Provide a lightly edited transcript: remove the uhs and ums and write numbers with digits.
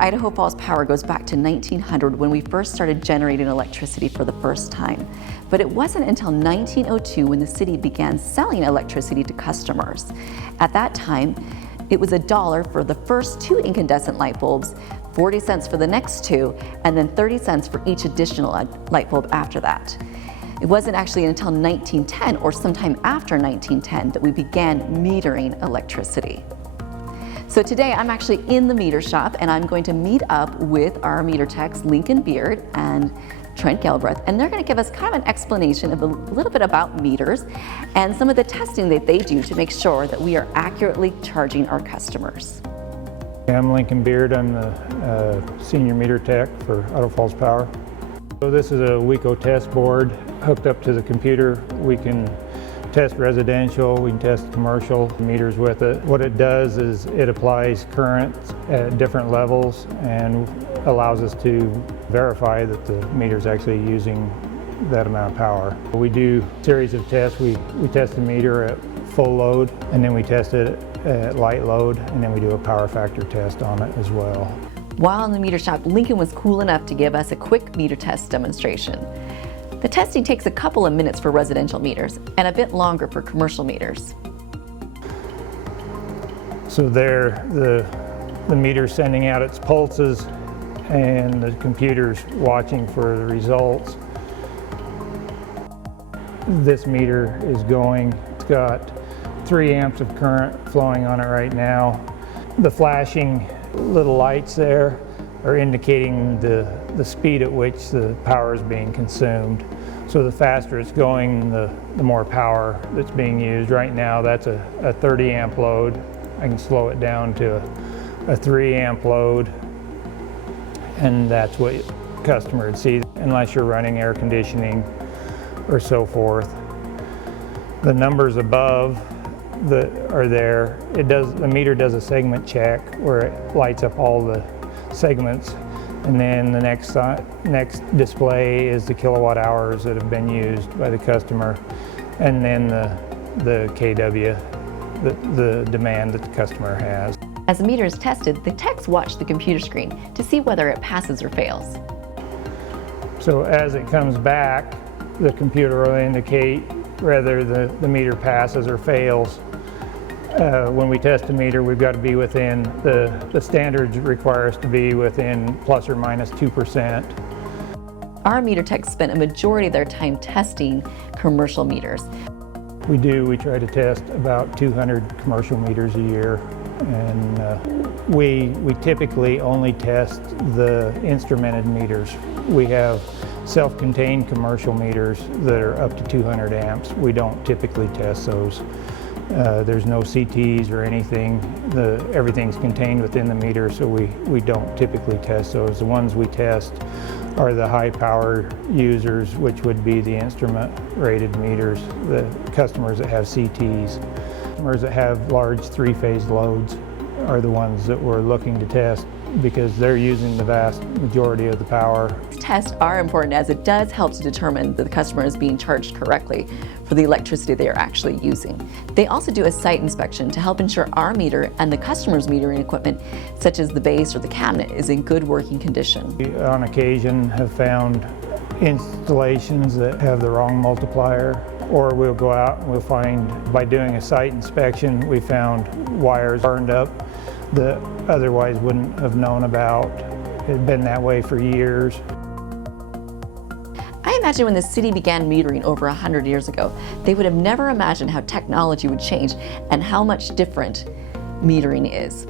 Idaho Falls Power goes back to 1900 when we first started generating electricity for the first time. But it wasn't until 1902 when the city began selling electricity to customers. At that time, it was $1 for the first 2 incandescent light bulbs, 40 cents for the next 2, and then 30 cents for each additional light bulb after that. It wasn't actually until 1910 or sometime after 1910 that we began metering electricity. So today I'm actually in the meter shop and I'm going to meet up with our meter techs, Lincoln Beard and Trent Galbraith, and they're going to give us kind of an explanation of a little bit about meters and some of the testing that they do to make sure that we are accurately charging our customers. I'm Lincoln Beard. I'm the senior meter tech for Idaho Falls Power. So this is a WECO test board hooked up to the computer. We can test residential, we can test commercial meters with it. What it does is it applies current at different levels and allows us to verify that the meter is actually using that amount of power. We do a series of tests. We test the meter at full load, and then we test it at light load, and then we do a power factor test on it as well. While in the meter shop, Lincoln was cool enough to give us a quick meter test demonstration. The testing takes a couple of minutes for residential meters and a bit longer for commercial meters. So there, the meter's sending out its pulses and the computer's watching for the results. This meter is going, it's got 3 amps of current flowing on it right now. The flashing little lights there are indicating the speed at which the power is being consumed. So the faster it's going, the more power that's being used. Right now that's a 30 amp load. I can slow it down to a 3 amp load, and that's what customer would see unless you're running air conditioning or so forth. The numbers above that are there, the meter does a segment check where it lights up all the segments, and then the next display is the kilowatt hours that have been used by the customer, and then the kW, the demand that the customer has. As the meter is tested, the techs watch the computer screen to see whether it passes or fails. So as it comes back, the computer will indicate whether the meter passes or fails. When we test a meter, we've got to be within, the standards require us to be within plus or minus 2%. Our meter techs spent a majority of their time testing commercial meters. We try to test about 200 commercial meters a year, and we typically only test the instrumented meters. We have self-contained commercial meters that are up to 200 amps. We don't typically test those. There's no CTs or anything. Everything's contained within the meter, so we don't typically test those. The ones we test are the high power users, which would be the instrument rated meters, the customers that have CTs. Customers that have large 3-phase loads are the ones that we're looking to test because they're using the vast majority of the power. Tests are important as it does help to determine that the customer is being charged correctly for the electricity they are actually using. They also do a site inspection to help ensure our meter and the customer's metering equipment, such as the base or the cabinet, is in good working condition. We on occasion have found installations that have the wrong multiplier, or we'll go out and we'll find, by doing a site inspection, we found wires burned up that otherwise wouldn't have known about. It had been that way for years. I imagine when the city began metering over 100 years ago, they would have never imagined how technology would change and how much different metering is.